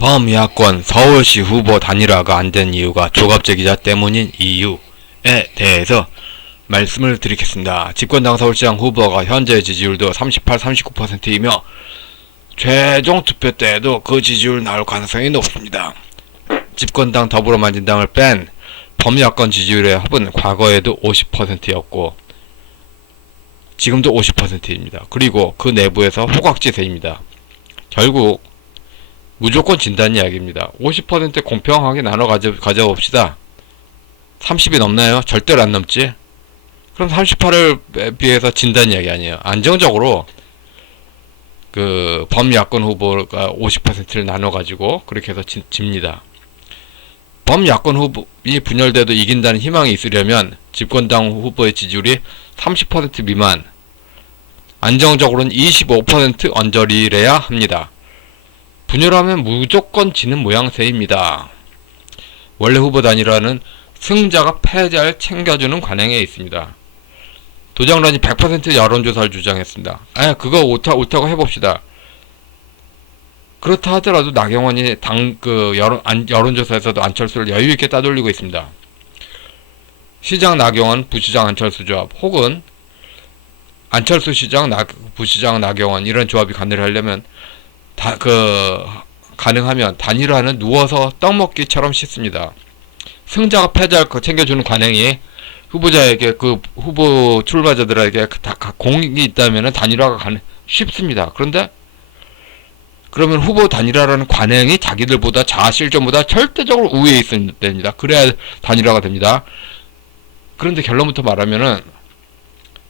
범야권 서울시 후보 단일화가 안 된 이유가 조갑제 기자 때문인 이유에 대해서 말씀을 드리겠습니다. 집권당 서울시장 후보가 현재 지지율도 38, 39%이며 최종 투표 때에도 그 지지율 나올 가능성이 높습니다. 집권당 더불어민주당을 뺀 범야권 지지율의 합은 과거에도 50%였고 지금도 50%입니다. 그리고 그 내부에서 호각지세입니다. 결국 무조건 진다는 이야기입니다. 50% 공평하게 나눠 가져봅시다. 30이 넘나요? 절대로 안 넘지? 그럼 38을 비해서 진다는 이야기 아니에요. 안정적으로 그 범야권 후보가 50%를 나눠가지고 그렇게 해서 집니다. 범야권 후보이 분열돼도 이긴다는 희망이 있으려면 집권당 후보의 지지율이 30% 미만, 안정적으로는 25% 언저리래야 합니다. 분열하면 무조건 지는 모양새입니다. 원래 후보 단일화는 승자가 패자를 챙겨주는 관행에 있습니다. 도장란이 100% 여론조사를 주장했습니다. 그거 옳다고 해봅시다. 그렇다 하더라도 나경원이 여론조사에서도 안철수를 여유있게 따돌리고 있습니다. 시장 나경원, 부시장 안철수 조합, 혹은 안철수 시장, 부시장 나경원, 이런 조합이 가능하려면 가능하면 단일화는 누워서 떡먹기처럼 쉽습니다. 승자가 패자를 챙겨주는 관행이 후보자에게, 후보 출마자들에게 다 공이 있다면 단일화가 쉽습니다. 그러면 후보 단일화라는 관행이 자기들보다 자아 실존보다 절대적으로 우위에 있어야 됩니다. 그래야 단일화가 됩니다. 그런데 결론부터 말하면은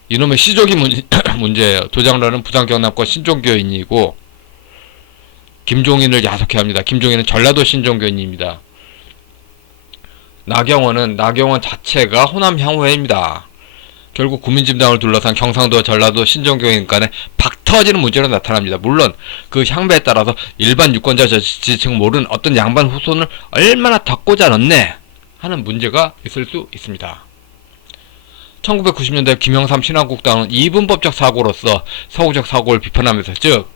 이놈의 시족이 문제예요. 도장란은 부산 경남권 신종교인이고 김종인을 야속해 합니다. 김종인은 전라도 신종교인입니다. 나경원 자체가 호남 향후회입니다. 결국 국민진당을 둘러싼 경상도와 전라도 신종교인 간에 박터지는 문제로 나타납니다. 물론 그 향배에 따라서 일반 유권자 지지층 모르는 어떤 양반 후손을 얼마나 더 꽂아 넣네 하는 문제가 있을 수 있습니다. 1990년대 김영삼 신한국당은 이분법적 사고로서 서구적 사고를 비판하면서, 즉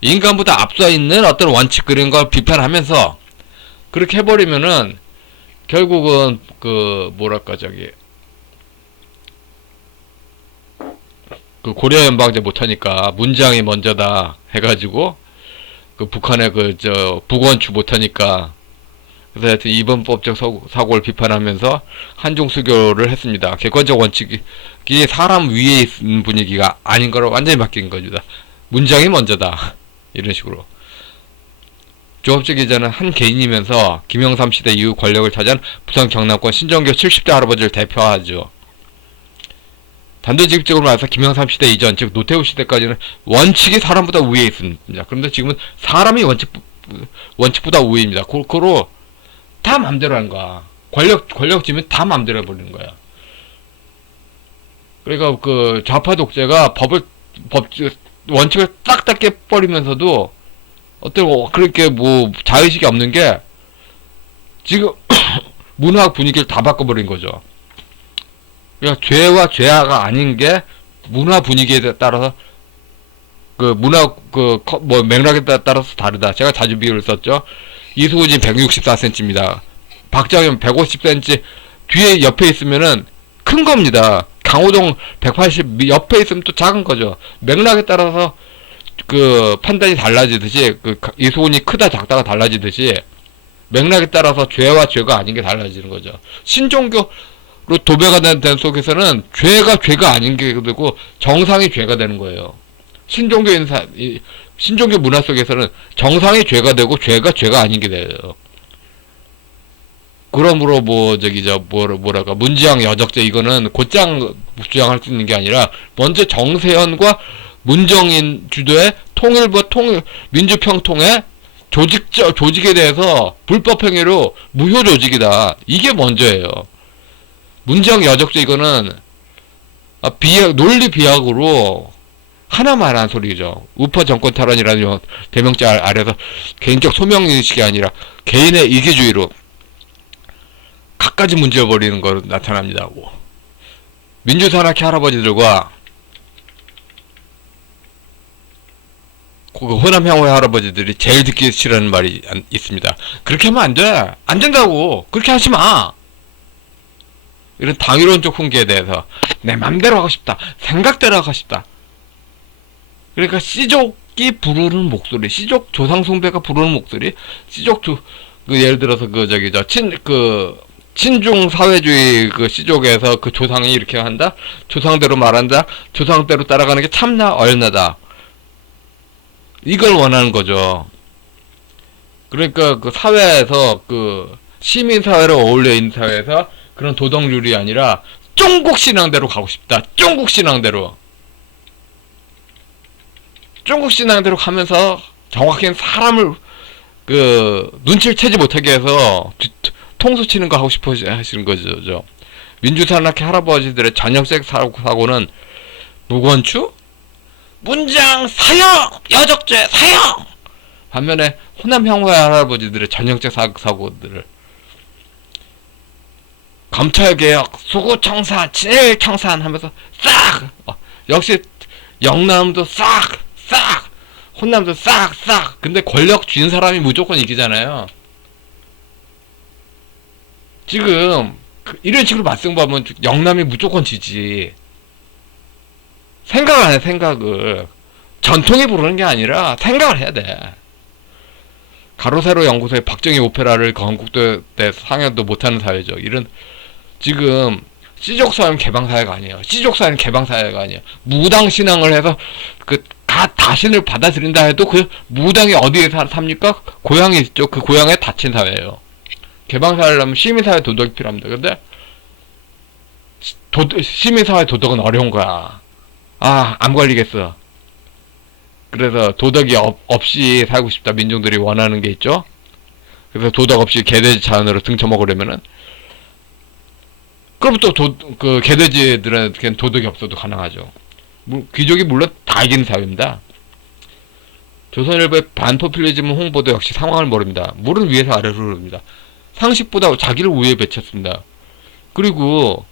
인간보다 앞서 있는 어떤 원칙 그런 걸 비판하면서 그렇게 해버리면은 결국은 고려 연방제 못하니까 문장이 먼저다 해가지고 북한의 북원추 못하니까, 그래서 하여튼 이분법적 사고를 비판하면서 한중수교를 했습니다. 객관적 원칙이 사람 위에 있는 분위기가 아닌 거로 완전히 바뀐 겁니다. 문장이 먼저다 이런 식으로. 조합재 기자는 한 개인이면서 김영삼 시대 이후 권력을 차지한 부산 경남권 신종교 70대 할아버지를 대표하죠. 단도직입적으로 말해서 김영삼 시대 이전, 즉 노태우 시대까지는 원칙이 사람보다 위에 있습니다. 그런데 지금은 사람이 원칙보다 우위입니다. 그거로 다 맘대로 하는 거야. 권력 쥐면 다 맘대로 해버리는 거야. 그러니까 좌파 독재가 원칙을 딱 깨버리면서도 그렇게 자의식이 없는 게 지금 문화학 분위기를 다 바꿔버린 거죠. 그러니까 죄와 죄아가 아닌 게 문화 분위기에 따라서 맥락에 따라서 다르다. 제가 자주 비유를 썼죠. 이수근이 164cm입니다. 박정현 150cm 뒤에 옆에 있으면은 큰 겁니다. 강호동 180 옆에 있으면 또 작은 거죠. 맥락에 따라서 판단이 달라지듯이 이수근이 크다 작다가 달라지듯이 맥락에 따라서 죄와 죄가 아닌 게 달라지는 거죠. 신종교로 도배가 된 속에서는 죄가 아닌 게 되고 정상이 죄가 되는 거예요. 신종교 문화 속에서는 정상이 죄가 되고 죄가 아닌 게 돼요. 그러므로 문지양 여적죄 이거는 곧장 주장할 수 있는 게 아니라 먼저 정세현과 문정인 주도의 민주평통의 조직에 대해서 불법행위로 무효 조직이다. 이게 먼저예요. 문지양 여적죄 이거는 논리 비약으로 하나만 한 소리죠. 우파 정권 탈환이라는 대명자 아래서 개인적 소명인식이 아니라 개인의 이기주의로 갖가지 문제를 벌이는 거로 나타납니다. 민주산악회 할아버지들과 그 호남 향후의 할아버지들이 제일 듣기 싫어하는 말이 있습니다. 그렇게 하면 안 돼. 안 된다고. 그렇게 하지 마. 이런 당위론적 훈계에 대해서 내 맘대로 하고 싶다. 생각대로 하고 싶다. 그러니까 씨족이 부르는 목소리, 씨족 조상 숭배가 부르는 목소리, 씨족 예를 들어서 친중 사회주의 씨족에서 조상이 이렇게 한다. 조상대로 말한다. 조상대로 따라가는 게 참나 얼나다. 이걸 원하는 거죠. 그러니까 사회에서 시민사회로 어울려 있는 사회에서 그런 도덕률이 아니라 중국 신앙대로 가고 싶다. 중국 신앙대로. 중국 신앙대로 가면서 정확히 사람을 눈치를 채지 못하게 해서 통수 치는 거 하고 싶어 하시는 거죠. 민주산악회 할아버지들의 전형적 사고는 무건추? 문장 사형! 여적죄 사형! 반면에 호남 향후의 할아버지들의 전형적 사고들을 검찰개혁, 수구청산, 친일청산 하면서 싹! 역시 영남도 싹! 호남도 싹! 근데 권력 쥔 사람이 무조건 이기잖아요. 지금 이런 식으로 맞승부하면 영남이 무조건 지지. 생각을 안 해. 생각을. 전통이 부르는 게 아니라 생각을 해야 돼. 가로세로 연구소의 박정희 오페라를 건국대 때 상영도 못하는 사회죠. 이런 지금 씨족사회는 개방사회가 아니에요. 씨족사회는 개방사회가 아니에요. 무당 신앙을 해서 다신을 받아들인다 해도 무당이 어디에 삽니까? 고향이 있죠. 그 고향에 닫힌 사회예요. 개방사회를 하면 시민사회 도덕이 필요합니다. 근데 시민사회 도덕은 어려운 거야. 안 걸리겠어. 그래서 도덕이 없이 살고 싶다. 민중들이 원하는 게 있죠. 그래서 도덕 없이 개돼지 자연으로 등쳐먹으려면은 그럼 또 개돼지들은 도덕이 없어도 가능하죠. 귀족이 물론 다 이기는 사회입니다. 조선일보의 반포퓰리즘 홍보도 역시 상황을 모릅니다. 물은 위에서 아래로 흐릅니다. 상식보다 자기를 우위에 배쳤습니다. 그리고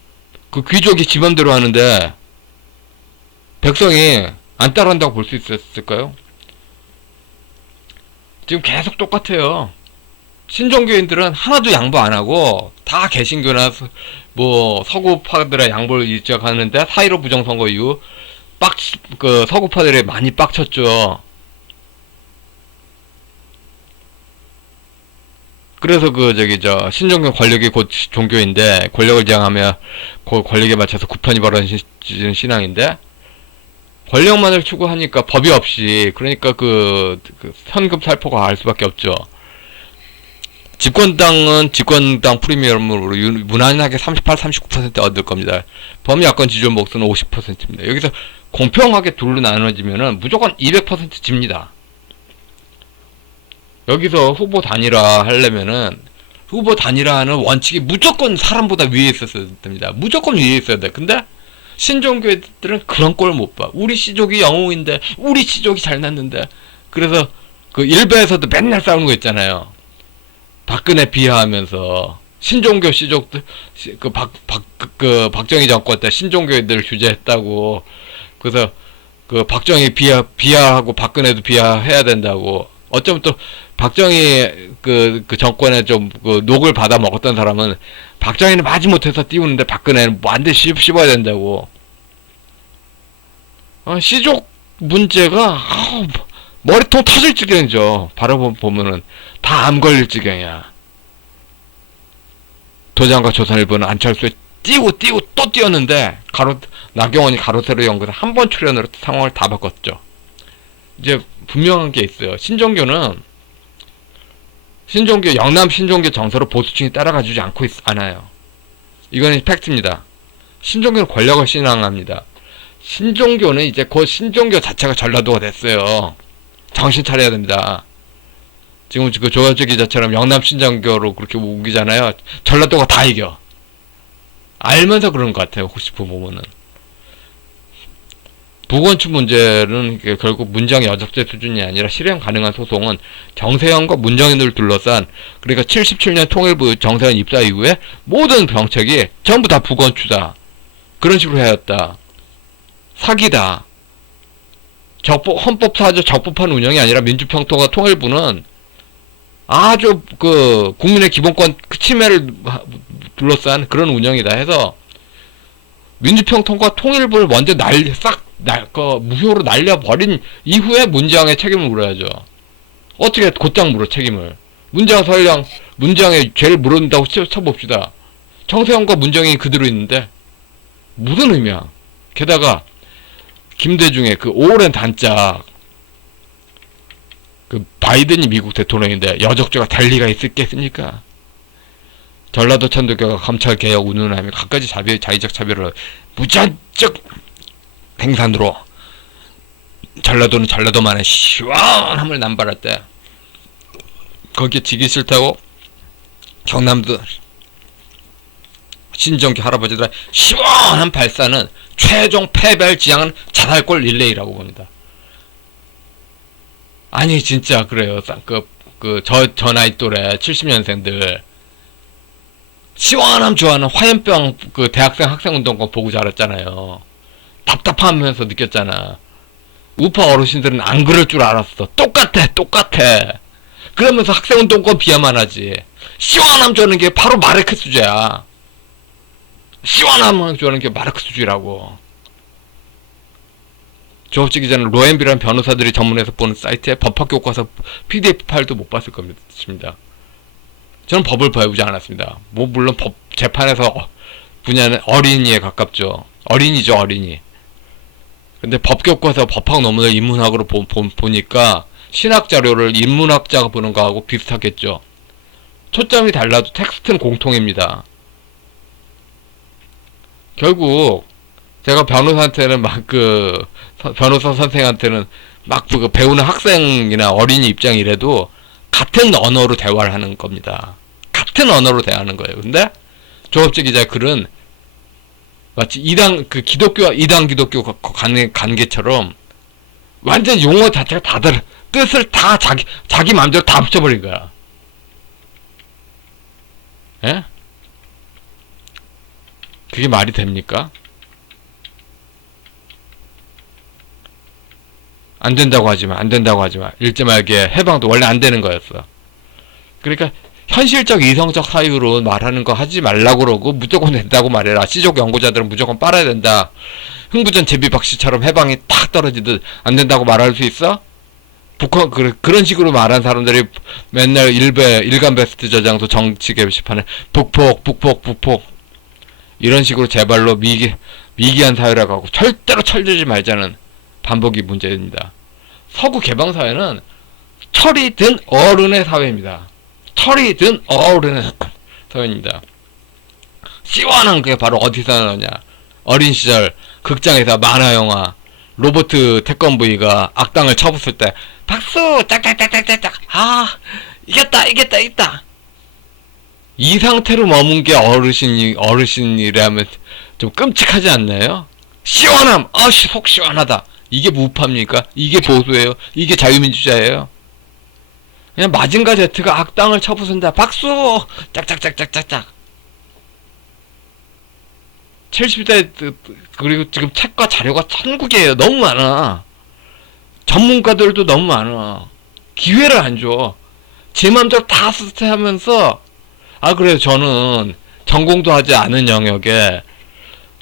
귀족이 지 맘대로 하는데 백성이 안 따라한다고 볼 수 있었을까요? 지금 계속 똑같아요. 신종교인들은 하나도 양보 안 하고 다 개신교나 서구파들의 양보를 일적하는데 4.15 부정선거 이후 서구파들이 많이 빡쳤죠. 그래서 신종교 권력이 곧 종교인데 권력을 지향하며 권력에 맞춰서 구편이 벌어지는 신앙인데 권력만을 추구하니까 법이 없이 그러니까 현금 살포가 알 수밖에 없죠. 집권당은 집권당 프리미엄으로 무난하게 38, 39% 얻을 겁니다. 범야권 지지율 목수는 50%입니다. 여기서 공평하게 둘로 나눠지면은 무조건 200% 집니다. 여기서 후보 단일화 하려면은 후보 단일화하는 원칙이 무조건 사람보다 위에 있었어야 됩니다. 무조건 위에 있어야 돼. 근데 신종교들은 그런 꼴 못 봐. 우리 씨족이 영웅인데, 우리 씨족이 잘났는데. 그래서 일베에서도 맨날 싸우는 거 있잖아요. 박근혜 비하하면서 신종교 씨족들 박정희 정권 때 신종교인들을 규제했다고. 그래서 박정희 비하하고 박근혜도 비하해야 된다고. 어쩌면 또 박정희 정권에 좀 녹을 받아 먹었던 사람은 박정희는 마지못해서 띄우는데 박근혜는 반드시 씹어야 된다고. 씨족 문제가 머리통 터질 지경이죠. 바라보면은 다 암 걸릴 지경이야. 도장과 조선일보는 안철수에 띄우고 또 띄웠는데 나경원이 가로세로 연구소 한 번 출연으로 상황을 다 바꿨죠. 이제 분명한 게 있어요. 영남 신종교 정서로 보수층이 따라가주지 않아요. 이거는 팩트입니다. 신종교는 권력을 신앙합니다. 신종교는 이제 곧 신종교 자체가 전라도가 됐어요. 정신 차려야 됩니다. 지금 조현주 기자처럼 영남 신종교로 그렇게 우기잖아요. 전라도가 다 이겨. 알면서 그런 것 같아요. 혹시 보면은. 부건축 문제는 결국 문정의 여적죄 수준이 아니라 실행 가능한 소송은 정세현과 문정인을 둘러싼, 그러니까 77년 통일부 정세현 입사 이후에 모든 정책이 전부 다 부건축다. 그런 식으로 해왔다. 사기다. 헌법사적 적법한 운영이 아니라 민주평통과 통일부는 아주 그 국민의 기본권 침해를 둘러싼 그런 운영이다 해서 민주평통과 통일부를 먼저 무효로 날려버린 이후에 문재왕의 책임을 물어야죠. 어떻게 곧장 물어 책임을. 문재왕 설령 문재왕의 죄를 물어준다고 쳐봅시다. 정세현과 문재왕이 그대로 있는데 무슨 의미야. 게다가 김대중의 그 오랜 단짝 그 바이든이 미국 대통령인데 여적죄가 될 리가 있겠습니까? 전라도 천도교가 검찰개혁 운운하며 갖가지 자의적 차별을 무자적 행산으로 전라도는 전라도만의 시원함을 남발할 때 거기에 지기 싫다고 경남도 신정기 할아버지들의 시원한 발사는 최종 패배를 지향한 자살골 릴레이라고 봅니다. 아니 진짜 그래요. 저 나이 또래 70년생들 시원함 좋아하는 화염병 그 대학생 학생운동권 보고 자랐잖아요. 답답하면서 느꼈잖아. 우파 어르신들은 안 그럴 줄 알았어. 똑같아. 그러면서 학생운동권 비하만 하지. 시원함 좋아하는 게 바로 마르크스주의야. 시원함 좋아하는 게 마르크스주의라고. 조업지 기자는 로엔비라는 변호사들이 전문해서 보는 사이트에 법학교과서 PDF 파일도 못 봤을 겁니다. 저는 법을 배우지 않았습니다. 물론 법 재판에서 분야는 어린이에 가깝죠. 어린이죠, 어린이. 근데 법교과서 법학 논문을 인문학으로 보니까 신학 자료를 인문학자가 보는 거하고 비슷하겠죠. 초점이 달라도 텍스트는 공통입니다. 결국 제가 변호사한테는 변호사 선생한테는 배우는 학생이나 어린이 입장이라도 같은 언어로 대화를 하는 겁니다. 같은 언어로 대화하는 거예요. 근데 조업지 기자의 글은 마치 기독교와 이단 기독교 관계처럼 완전 용어 자체가 다들 뜻을 다 자기 마음대로 다 붙여버린 거야. 예? 그게 말이 됩니까? 안 된다고 하지마. 읽지 말게 해방도 원래 안 되는 거였어. 그러니까 현실적 이성적 사유로 말하는 거 하지 말라고 그러고 무조건 된다고 말해라. 시족 연구자들은 무조건 빨아야 된다. 흥부전 제비박씨처럼 해방이 탁 떨어지듯 안 된다고 말할 수 있어? 그런 식으로 말한 사람들이 맨날 일간 베스트 저장소 정치 게시판에 북폭 이런 식으로 제발로 미기한 사회라고 하고 절대로 철들지 말자는 반복이 문제입니다. 서구 개방사회는 철이 든 어른의 사회입니다. 철이 든 어른의 사회입니다. 시원한 게 바로 어디서 나오냐. 어린 시절 극장에서 만화영화 로버트 태권브이가 악당을 쳐봤을 때 박수 짝짝짝짝짝 아 이겼다 이 상태로 머문 게 어르신이라면 좀 끔찍하지 않나요? 시원함 속 시원하다. 이게 우파입니까? 이게 보수예요? 이게 자유민주자예요? 그냥 마징가 제트가 악당을 쳐부순다. 박수! 짝짝짝짝짝짝. 70대 그리고 지금 책과 자료가 천국이에요. 너무 많아. 전문가들도 너무 많아. 기회를 안 줘. 제 맘대로 다 하면서 그래요. 저는 전공도 하지 않은 영역에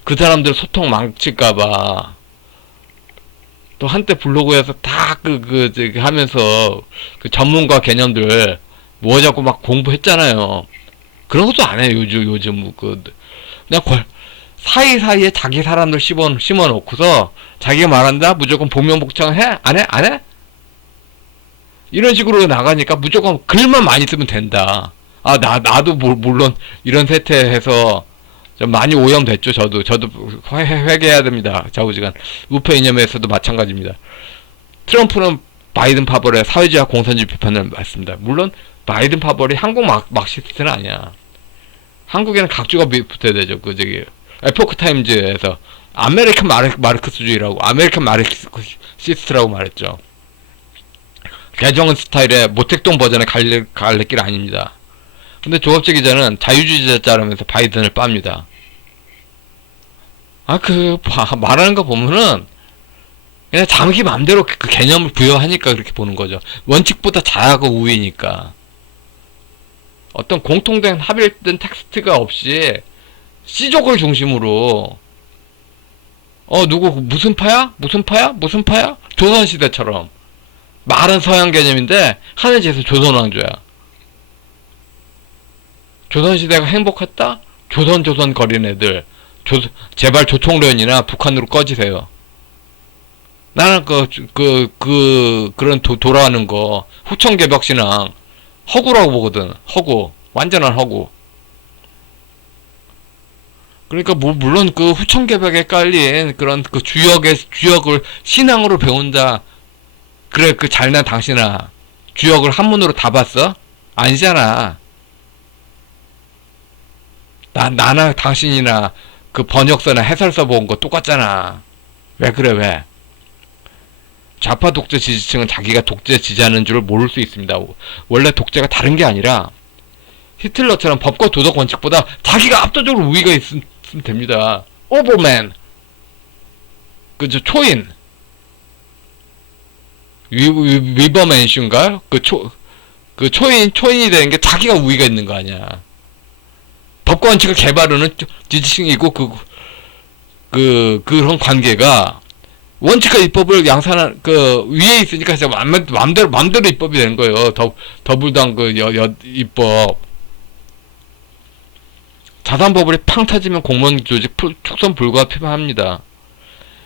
그 사람들 소통 망칠까봐 또 한때 블로그에서 다 하면서 그 전문가 개념들 모아잡고 막 공부했잖아요. 그런 것도 안 해요. 요즘 그냥 사이사이에 자기 사람들 심어놓고서 자기가 말한다? 무조건 복명복창 해? 안 해? 이런 식으로 나가니까 무조건 글만 많이 쓰면 된다. 나도 물론 이런 세태에서 좀 많이 오염됐죠. 저도 회개해야 됩니다. 좌우지간 우파 이념에서도 마찬가지입니다. 트럼프는 바이든 파벌의 사회주의와 공산주의 비판을 했습니다. 물론 바이든 파벌이 한국 막시스트는 아니야. 한국에는 각주가 붙어야 되죠. 에포크 타임즈에서 아메리칸 마르크스주의라고 아메리칸 마르크시스트라고 말했죠. 개정은 스타일의 모택동 버전의 갈래길 아닙니다. 근데 조업재 기자는 자유주의자라면서 바이든을 빱니다. 말하는 거 보면은 그냥 자기 마음대로 그 개념을 부여하니까 그렇게 보는 거죠. 원칙보다 자하고 우위니까. 어떤 공통된 합일된 텍스트가 없이 씨족을 중심으로 누구 무슨 파야? 무슨 파야? 무슨 파야? 조선시대처럼 말은 서양 개념인데 하는 짓은 조선왕조야. 조선시대가 행복했다? 조선 거린 애들 제발 조총련이나 북한으로 꺼지세요. 나는 그런 돌아가는 거 후천개벽신앙 허구라고 보거든. 허구. 완전한 허구. 그러니까 물론 그 후천개벽에 깔린 그런 그 주역을 신앙으로 배운다. 그래, 그 잘난 당신아. 주역을 한문으로 다 봤어? 아니잖아. 나나 당신이나 그 번역서나 해설서 본 거 똑같잖아. 왜 그래, 왜? 좌파 독재 지지층은 자기가 독재 지지하는 줄 모를 수 있습니다. 원래 독재가 다른 게 아니라 히틀러처럼 법과 도덕 원칙보다 자기가 압도적으로 우위가 있으면 됩니다. 오버맨, 그저 초인, 위버맨슈인가? 그 초인이 되는 게 자기가 우위가 있는 거 아니야. 법과 원칙을 개발하는 지지층이고 그런 관계가 원칙과 입법을 양산한 그 위에 있으니까 진짜 맘대로 입법이 되는 거예요. 더불당 입법. 자산버블이 팡 터지면 공무원 조직 축선 불가피합니다.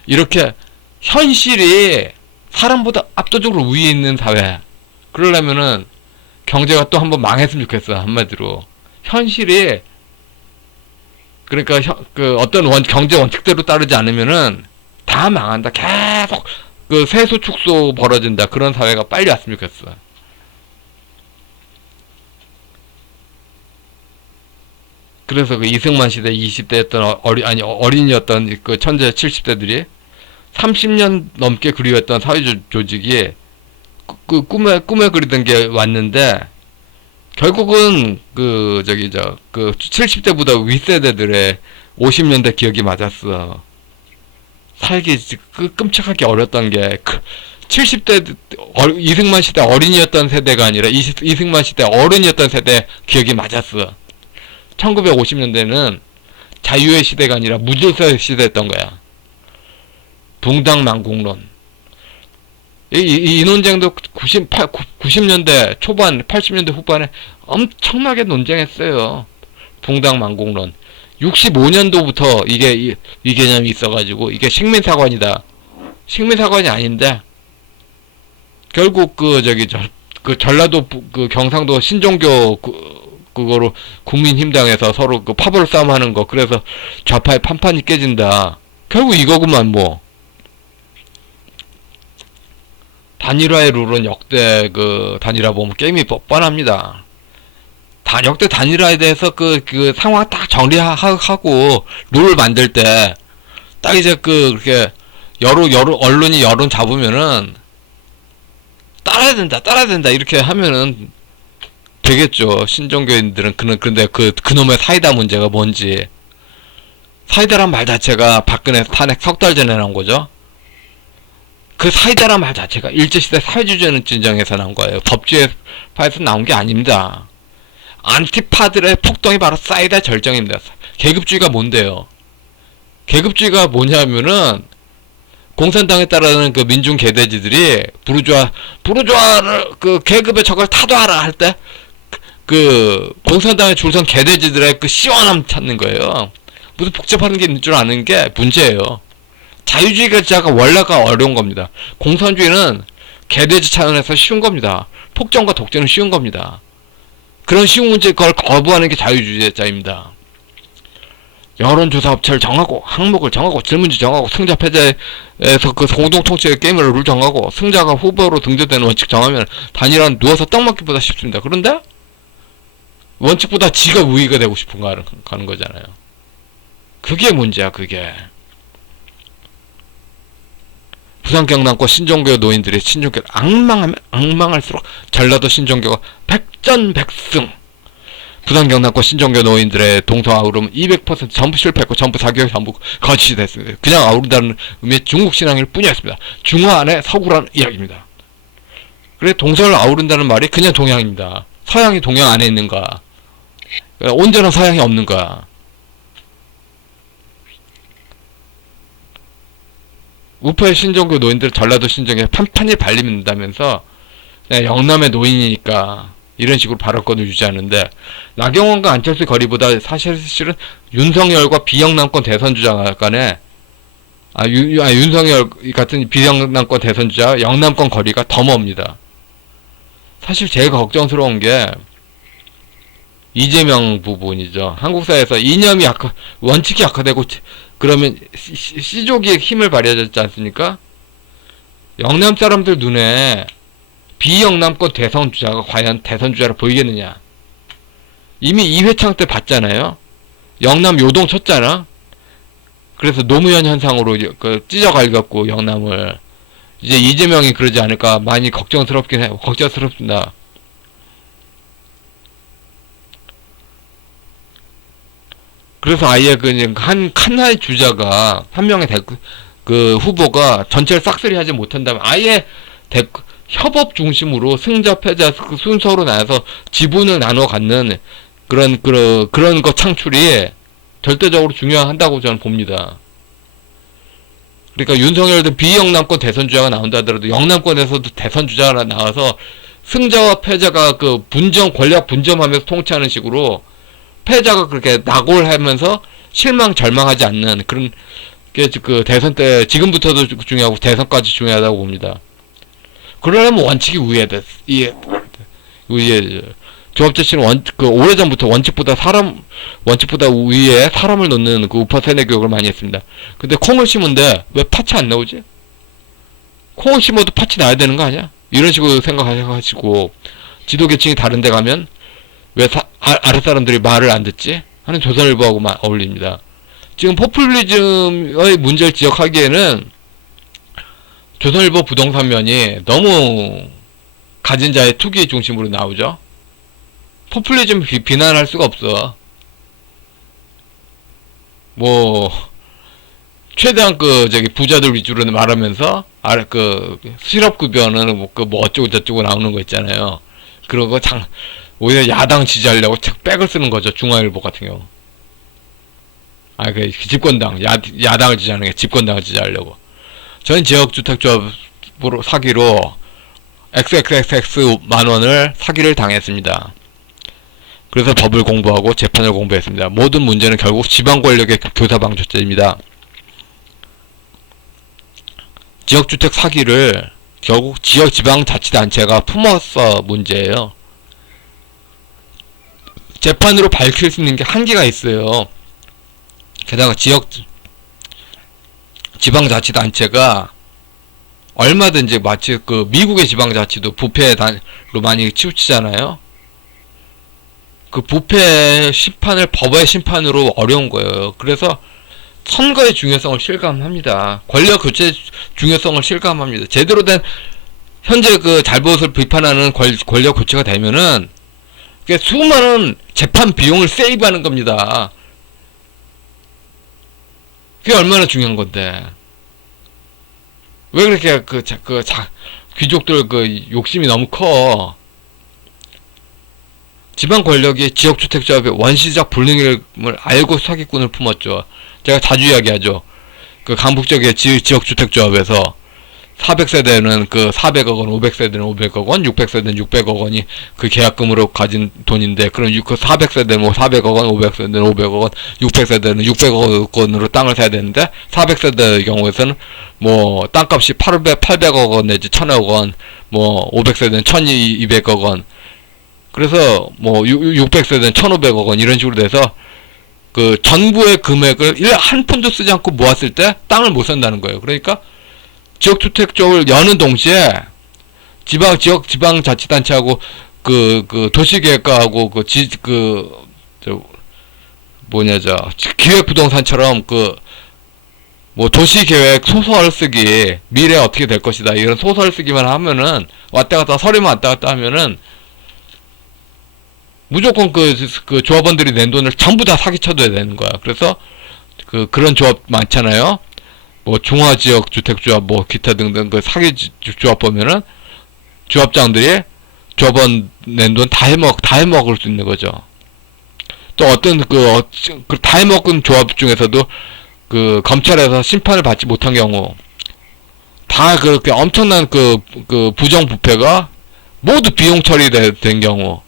이렇게 현실이 사람보다 압도적으로 위에 있는 사회. 그러려면은 경제가 또 한번 망했으면 좋겠어. 한마디로 현실이 그러니까 어떤 경제 원칙대로 따르지 않으면은 다 망한다. 계속 그 세수 축소 벌어진다. 그런 사회가 빨리 왔으면 좋겠어. 그래서 그 이승만 시대 20대였던 어린이였던 그 천재 70대들이 30년 넘게 그리웠던 사회 조직이 그 꿈에 그리던 게 왔는데 결국은 그 70대보다 윗세대들의 50년대 기억이 맞았어. 살기 끔찍하게 어렸던 게 70대 이승만 시대 어린이였던 세대가 아니라 이승만 시대 어른이었던 세대 기억이 맞았어. 1950년대는 자유의 시대가 아니라 무질서의 시대였던 거야. 붕당망국론. 이 논쟁도 90년대 초반, 80년대 후반에 엄청나게 논쟁했어요. 붕당망국론. 65년도부터 이 개념이 있어가지고 이게 식민사관이다. 식민사관이 아닌데 결국 그 전라도 그 경상도 신종교 그거로 국민힘당에서 서로 그 파벌 싸움하는 거. 그래서 좌파의 판판이 깨진다. 결국 이거구만 뭐. 단일화의 룰은 역대 그 단일화 보면 게임이 뻔합니다. 역대 단일화에 대해서 그 상황 딱 정리하고 룰을 만들 때 딱 이제 그렇게 언론이 여론 잡으면은 따라야 된다 이렇게 하면은 되겠죠. 신종교인들은 근데 그놈의 사이다 문제가 뭔지. 사이다란 말 자체가 박근혜 탄핵 석 달 전에 나온 거죠. 그 사이다란 말 자체가 일제시대 사회주의는 진정에서 나온 거예요. 법주의파에서 나온 게 아닙니다. 안티파들의 폭동이 바로 사이다 절정입니다. 계급주의가 뭔데요? 계급주의가 뭐냐면은 공산당에 따르는 그 민중 개돼지들이 부르주아를 그 계급의 적을 타도하라 할 때 그 공산당에 줄선 개돼지들의 그 시원함 찾는 거예요. 무슨 복잡한 게 있는 줄 아는 게 문제예요. 자유주의가 원래가 어려운 겁니다. 공산주의는 개돼지 차원에서 쉬운 겁니다. 폭정과 독재는 쉬운 겁니다. 그런 쉬운 문제 걸 거부하는 게 자유주의자입니다. 여론조사 업체를 정하고 항목을 정하고 질문지 정하고 승자 패자에서 그 공동통치의 게임을 룰 정하고 승자가 후보로 등재되는 원칙 정하면 단일화는 누워서 떡 먹기보다 쉽습니다. 그런데 원칙보다 지가 우위가 되고 싶은 거 가는 거잖아요. 그게 문제야. 그게 부산 경남권 신종교 노인들이 신종교를 악망하면 악망할수록 전라도 신종교가 백전백승 부산 경남권 신종교 노인들의 동서 아우름 200% 전부 실패했고 전부 사교육 전부 거짓이 됐습니다. 그냥 아우른다는 의미의 중국 신앙일 뿐이었습니다. 중화 안에 서구라는 이야기입니다. 그래 동서를 아우른다는 말이 그냥 동양입니다. 서양이 동양 안에 있는가? 온전한 서양이 없는가? 우파의 신종교 노인들 전라도 신정에 판판히 발림된다면서 영남의 노인이니까 이런 식으로 발언권을 유지하는데, 나경원과 안철수 거리보다 사실은 윤석열과 비영남권 대선주자 간에 윤석열 같은 비영남권 대선주자 영남권 거리가 더 멉니다. 사실 제일 걱정스러운 게 이재명 부분이죠. 한국 사회에서 이념이 원칙이 악화되고 그러면 씨족의 힘을 발휘하지 않습니까? 영남 사람들 눈에 비영남권 대선주자가 과연 대선주자로 보이겠느냐. 이미 이회창 때 봤잖아요. 영남 요동 쳤잖아. 그래서 노무현 현상으로 찢어갈겼고 영남을. 이제 이재명이 그러지 않을까 많이 걱정스럽긴 해요. 걱정스럽습니다. 그래서 아예 하나의 주자가 한 명의 후보가 전체를 싹쓸이 하지 못한다면 아예 협업 중심으로 승자 패자 순서로 나눠서 지분을 나눠 갖는 그런 것 창출이 절대적으로 중요하다고 저는 봅니다. 그러니까 윤석열도 비영남권 대선주자가 나온다 하더라도 영남권에서도 대선주자가 나와서 승자와 패자가 권력 분점하면서 통치하는 식으로 패자가 그렇게 낙오하면서 실망 절망하지 않는 그런 게 대선 때 지금부터도 중요하고 대선까지 중요하다고 봅니다. 그러려면 원칙이 우회돼. 조합제치는 오래전부터 원칙보다 위에 사람을 놓는 우파 세뇌 교육을 많이 했습니다. 근데 콩을 심은데 왜 팥이 안 나오지? 콩을 심어도 팥이 나야 되는 거 아니야? 이런 식으로 생각하시고 지도계층이 다른 데 가면 왜 아랫사람들이 말을 안 듣지? 하는 조선일보하고 어울립니다. 지금 포퓰리즘의 문제를 지적하기에는 조선일보 부동산면이 너무 가진 자의 투기 중심으로 나오죠. 포퓰리즘 비난할 수가 없어. 최대한 부자들 위주로 말하면서 실업급여는 어쩌고 저쩌고 나오는 거 있잖아요. 그런 거 오히려 야당 지지하려고 백을 쓰는 거죠. 중앙일보 같은 경우. 집권당, 야당을 지지하는 게 집권당을 지지하려고. 저는 지역주택조합으로 사기로 XXX 만원을 사기를 당했습니다. 그래서 법을 공부하고 재판을 공부했습니다. 모든 문제는 결국 지방권력의 교사방조죄입니다. 지역주택 사기를 결국 지방자치단체가 품어서 문제예요. 재판으로 밝힐 수 있는 게 한계가 있어요. 게다가 지방자치단체가 얼마든지 마치 미국의 지방자치도 부패로 많이 치우치잖아요. 부패 심판을 법의 심판으로 어려운 거예요. 그래서 선거의 중요성을 실감합니다. 권력 교체 중요성을 실감합니다. 제대로 된 현재 잘못을 비판하는 권력 교체가 되면은 수많은 재판 비용을 세이브하는 겁니다. 그게 얼마나 중요한 건데. 왜 그렇게 귀족들 욕심이 너무 커. 지방 권력이 지역주택조합의 원시적 불능을 알고 사기꾼을 품었죠. 제가 자주 이야기하죠. 강북 지역의 지역주택조합에서 400세대는 400억 원, 500세대는 500억 원, 600세대는 600억 원이 계약금으로 가진 돈인데, 그럼 400세대는 400억 원, 500세대는 500억 원, 600세대는 600억 원으로 땅을 사야 되는데, 400세대의 경우에서는 땅값이 800억 원 내지 1000억 원, 500세대는 1200억 원, 그래서 600세대는 1500억 원 이런 식으로 돼서 전부의 금액을 한 푼도 쓰지 않고 모았을 때 땅을 못 산다는 거예요. 그러니까 지역주택 쪽을 여는 동시에 지방자치단체하고 도시계획과하고 기획부동산처럼 도시계획 소설 쓰기, 미래 어떻게 될 것이다 이런 소설 쓰기만 하면은, 왔다 갔다 서류만 왔다 갔다 하면은 무조건 그 조합원들이 낸 돈을 전부 다 사기쳐둬야 되는 거야. 그래서 그런 조합 많잖아요. 뭐 중화지역 주택조합 뭐 기타 등등 그 사기 조합 보면은 조합장들이 조합원 낸 돈 다 해먹을 수 있는 거죠. 또 어떤 다 해먹은 조합 중에서도 검찰에서 심판을 받지 못한 경우 다 그렇게 엄청난 부정부패가 모두 비용 처리된 경우,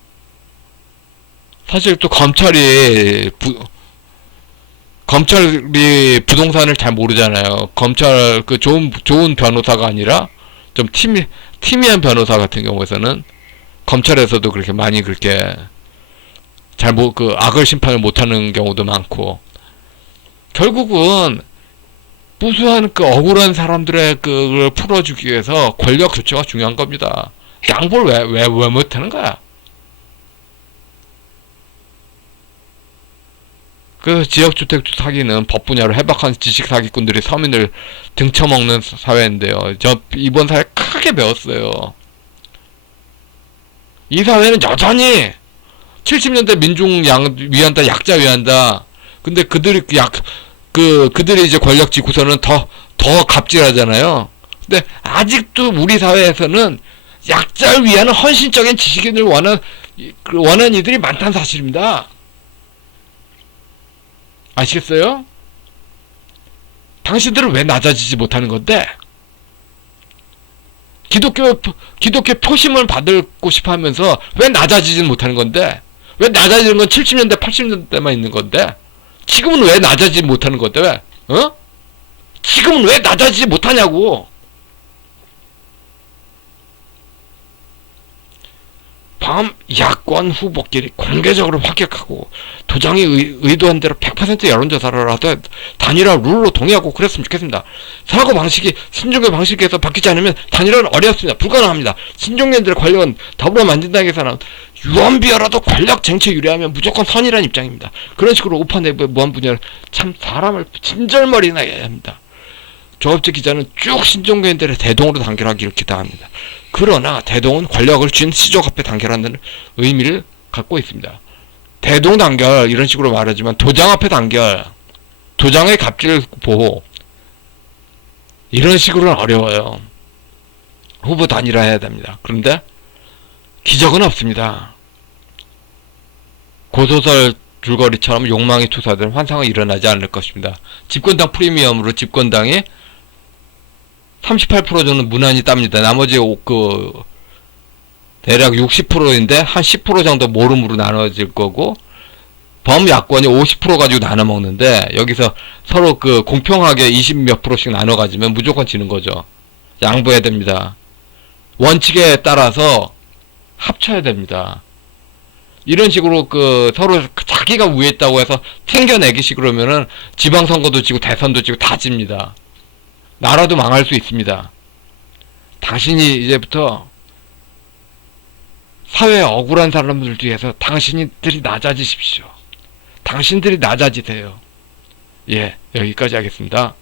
사실 또 검찰이 부동산을 잘 모르잖아요. 검찰 좋은 변호사가 아니라 좀 티미한 변호사 같은 경우에서는 검찰에서도 그렇게 많이 그렇게 악을 심판을 못하는 경우도 많고, 결국은 무수한 억울한 사람들의 그걸 풀어주기 위해서 권력 교체가 중요한 겁니다. 양보를 왜 못하는 거야? 그래서 지역주택 사기는 법 분야로 해박한 지식 사기꾼들이 서민을 등쳐먹는 사회인데요. 저 이번 사회 크게 배웠어요. 이 사회는 여전히 70년대 민중 위한다, 약자 위한다. 근데 그들이 이제 권력 쥐고서는 더 갑질하잖아요. 근데 아직도 우리 사회에서는 약자를 위하는 헌신적인 지식인을 원하는 이들이 많다는 사실입니다. 아시겠어요? 당신들은 왜 낮아지지 못하는 건데? 기독교 표심을 받고 싶어 하면서 왜 낮아지지 못하는 건데? 왜 낮아지는 건 70년대, 80년대만 있는 건데? 지금은 왜 낮아지지 못하는 건데? 왜? 지금은 왜 낮아지지 못하냐고! 밤 야권 후보끼리 공개적으로 합격하고 도장이 의도한 대로 100% 여론조사를 하되 단일화 룰로 동의하고 그랬으면 좋겠습니다. 사고방식이 신종교 방식에서 바뀌지 않으면 단일화는 어렵습니다. 불가능합니다. 신종교인들 권력은 더불어 만든다고 해서는 유언비어라도 권력 쟁취 유리하면 무조건 선이라는 입장입니다. 그런 식으로 우파 내부의 무한분열, 참 사람을 진절머리 나게 합니다. 조합재 기자는 쭉 신종교인들의 대동으로 단결하기를 기대합니다. 그러나 대동은 권력을 쥔 시족 앞에 단결한다는 의미를 갖고 있습니다. 대동 단결 이런 식으로 말하지만 도장 앞에 단결, 도장의 갑질 보호, 이런 식으로는 어려워요. 후보 단일화해야 됩니다. 그런데 기적은 없습니다. 고소설 줄거리처럼 욕망이 투사된 환상은 일어나지 않을 것입니다. 집권당 프리미엄으로 집권당이 38% 정도 무난히 땁니다. 나머지 대략 60%인데 한 10% 정도 모름으로 나눠질 거고, 범야권이 50% 가지고 나눠 먹는데 여기서 서로 공평하게 20몇 프로씩 나눠 가지면 무조건 지는 거죠. 양보해야 됩니다. 원칙에 따라서 합쳐야 됩니다. 이런 식으로 서로 자기가 우위에 있다고 해서 튕겨내기 식으로 하면은 지방선거도 지고 대선도 지고 다 집니다. 나라도 망할 수 있습니다. 당신이 이제부터 사회에 억울한 사람들 뒤에서 당신들이 낮아지십시오. 당신들이 낮아지세요. 예, 여기까지 하겠습니다.